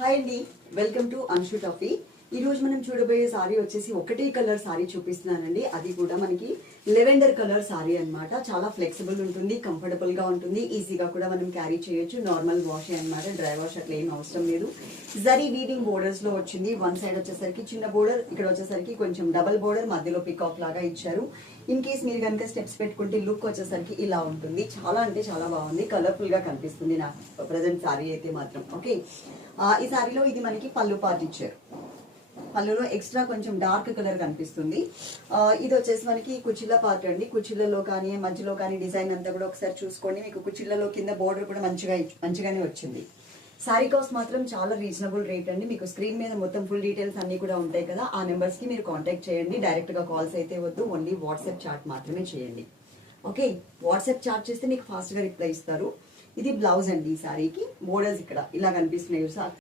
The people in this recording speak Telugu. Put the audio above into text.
హాయ్ అండి, వెల్కమ్ టు అన్షు టాఫీ. ఈ రోజు మనం చూడబోయే సారీ వచ్చేసి ఒకటే కలర్ సారీ చూపిస్తున్నానండి. అది కూడా మనకి లెవెండర్ కలర్ సారీ అన్నమాట. చాలా ఫ్లెక్సిబుల్ ఉంటుంది, కంఫర్టబుల్ గా ఉంటుంది, ఈజీగా కూడా మనం క్యారీ చేయొచ్చు. నార్మల్ వాష్ అన్నమాట, డ్రై వాష్ అట్లా ఏం అవసరం లేదు. జరీ వీవింగ్ బోర్డర్స్ లో వచ్చింది. వన్ సైడ్ వచ్చేసరికి చిన్న బోర్డర్, ఇక్కడ వచ్చేసరికి కొంచెం డబల్ బోర్డర్, మధ్యలో పికాక్ లాగా ఇచ్చారు. ఇన్ కేస్ మీరు కనుక స్టెప్స్ పెట్టుకుంటే లుక్ వచ్చేసరికి ఇలా ఉంటుంది. చాలా అంటే చాలా బాగుంది, కలర్ఫుల్ గా కనిపిస్తుంది నాకు ప్రజెంట్ సారీ అయితే మాత్రం. ఓకే, ఈ సారీలో ఇది మనకి పళ్ళు పార్ట్ ఇచ్చారు. పళ్ళులో ఎక్స్ట్రా కొంచెం డార్క్ కలర్ కనిపిస్తుంది. ఇది వచ్చేసి మనకి కుచ్చిళ్ళ పార్ట్ అండి. కుచ్చిళ్ళలో కానీ మధ్యలో కానీ డిజైన్ అంతా కూడా ఒకసారి చూసుకోండి. మీకు కుచ్చిళ్ళలో కింద బోర్డర్ కూడా మంచిగానే వచ్చింది. సారీ కాస్ట్ మాత్రం చాలా రీజనబుల్ రేట్ అండి. మీకు స్క్రీన్ మీద మొత్తం ఫుల్ డీటెయిల్స్ అన్ని కూడా ఉంటాయి కదా, ఆ నెంబర్స్ కి మీరు కాంటాక్ట్ చేయండి. డైరెక్ట్ గా కాల్స్ అయితే వద్దు, ఓన్లీ వాట్సాప్ చాట్ మాత్రమే చేయండి. ఓకే, వాట్సాప్ చాట్ చేస్తే మీకు ఫాస్ట్ గా రిప్లై ఇస్తారు. ఇది బ్లౌజ్ అండి. ఈ సారీకి బోర్డర్స్ ఇక్కడ ఇలా కనిపిస్తున్నాయి సార్.